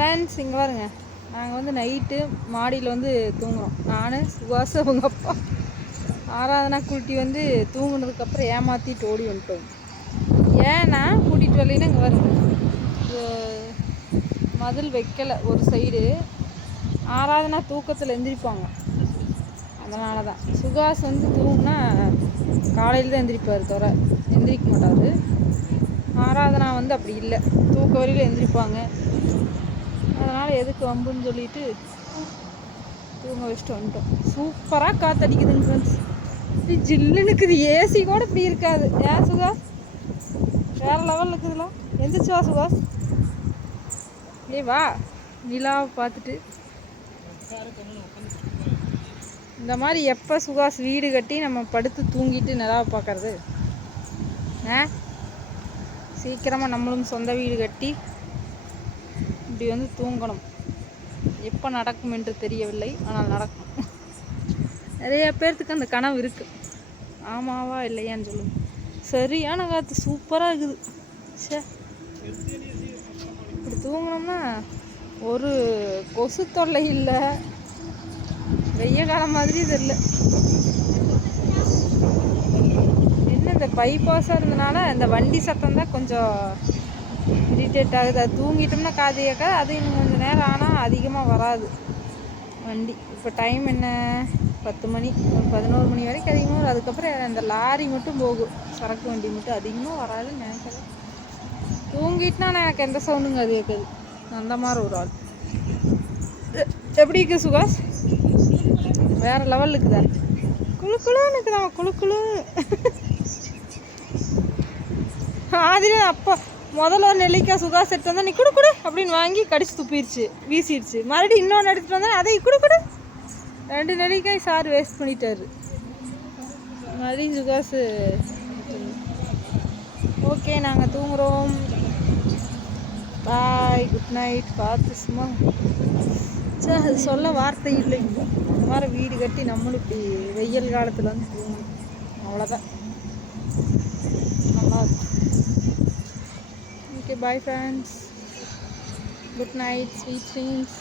Friends இங்கே பாருங்க, நாங்கள் வந்து நைட்டு மாடியில் வந்து தூங்குறோம். நான் சுபாஷ் அவங்க அப்பா ஆராதனா குட்டி வந்து தூங்குனதுக்கப்புறம் ஏமாற்றிட்டு ஓடி வந்துட்டோம். ஏன்னா கூட்டிகிட்டு வரலைன்னா இங்கே வருங்க மதில் வைக்கலை ஒரு சைடு. ஆராதனா தூக்கத்தில் எந்திரிப்பாங்க, அதனால தான். சுகாஸ் வந்து தூங்குனா காலையில் தான் எந்திரிப்பார், தவிர எந்திரிக்க மாட்டார். ஆராதனா வந்து அப்படி இல்லை, தூக்க வரையில் எந்திரிப்பாங்க. அதனால் எதுக்கு வம்புன்னு சொல்லிட்டு தூங்க வச்சுட்டு வந்துட்டோம். சூப்பராக காற்றடிக்குதுங்க ஃப்ரெண்ட்ஸ். இப்படி ஜில்லுன்னு இருக்குது, ஏசி கூட இப்படி இருக்காது. ஏன் சுகாஸ்? வேறு லெவலில் இருக்குதுல. எந்திரிச்சு வா சுகாஸ், ஏ வா நிலாவை பார்த்துட்டு. இந்த மாதிரி எப்போ சுகாஸ் வீடு கட்டி நம்ம படுத்து தூங்கிட்டு நிலாவை பார்க்கறது? சீக்கிரமாக நம்மளும் சொந்த வீடு கட்டி இப்படி வந்து தூங்கணும். எப்போ நடக்கும் என்று தெரியவில்லை, ஆனால் நடக்கும். நிறைய பேர்த்துக்கு அந்த கனவு இருக்குது. ஆமாவா இல்லையான்னு சொல்லுங்க. சரியான காற்று சூப்பராக இருக்குது. சே, இப்படி தூங்கினோம்னா ஒரு கொசு தொல்லை இல்லை, வெய்ய காலம் மாதிரி தெரியல. என்ன இந்த பைபாஸாக இருந்தனால இந்த வண்டி சத்தம் தான் கொஞ்சம் இரிட்டேட் ஆகுது. அது தூங்கிட்டோம்னா காது கேட்காது. அது இன்னும் கொஞ்சம் நேரம் ஆனால் அதிகமாக வராது வண்டி. இப்போ டைம் என்ன, 10 மணி, ஒரு 11 மணி வரைக்கும் அதிகமாக வரும். அதுக்கப்புறம் அந்த லாரி மட்டும் போகும், சரக்கு வண்டி மட்டும் அதிகமாக வராதுன்னு நினைக்கிறேன். தூங்கிட்டுனா எனக்கு எந்த சவுண்டுங்க அது கேட்குது. அந்த மாதிரி ஒரு ஆள். எப்படி இருக்குது சுகாஸ்? வேறு லெவல் இருக்குதா? குழு குழுன்னு இருக்குதா? குழு குழு. ஆதிரி அப்போ முதல்ல ஒரு நெல்லிக்காய் சுகாஸ் எடுத்து வந்தால் நீ குடு குடு அப்படின்னு வாங்கி கடிச்சு துப்பிடுச்சு, வீசிடுச்சு. மறுபடியும் இன்னொன்று எடுத்துகிட்டு வந்தால் அதை குடு குடு. 2 நெல்லிக்காய் சார் வேஸ்ட் பண்ணிட்டாரு. மறுபடியும் சுகாஸ். ஓகே, நாங்கள் தூங்குகிறோம். பாய், குட் நைட். பார்த்து சும்மா அது சொல்ல வார்த்தை இல்லை. இந்த மாதிரி வீடு கட்டி நம்மளும் இப்படி வெயில் காலத்தில் வந்து தூங்கணும், அவ்வளோதான். நல்லா இருக்கும். Okay, bye friends, good night, sweet dreams.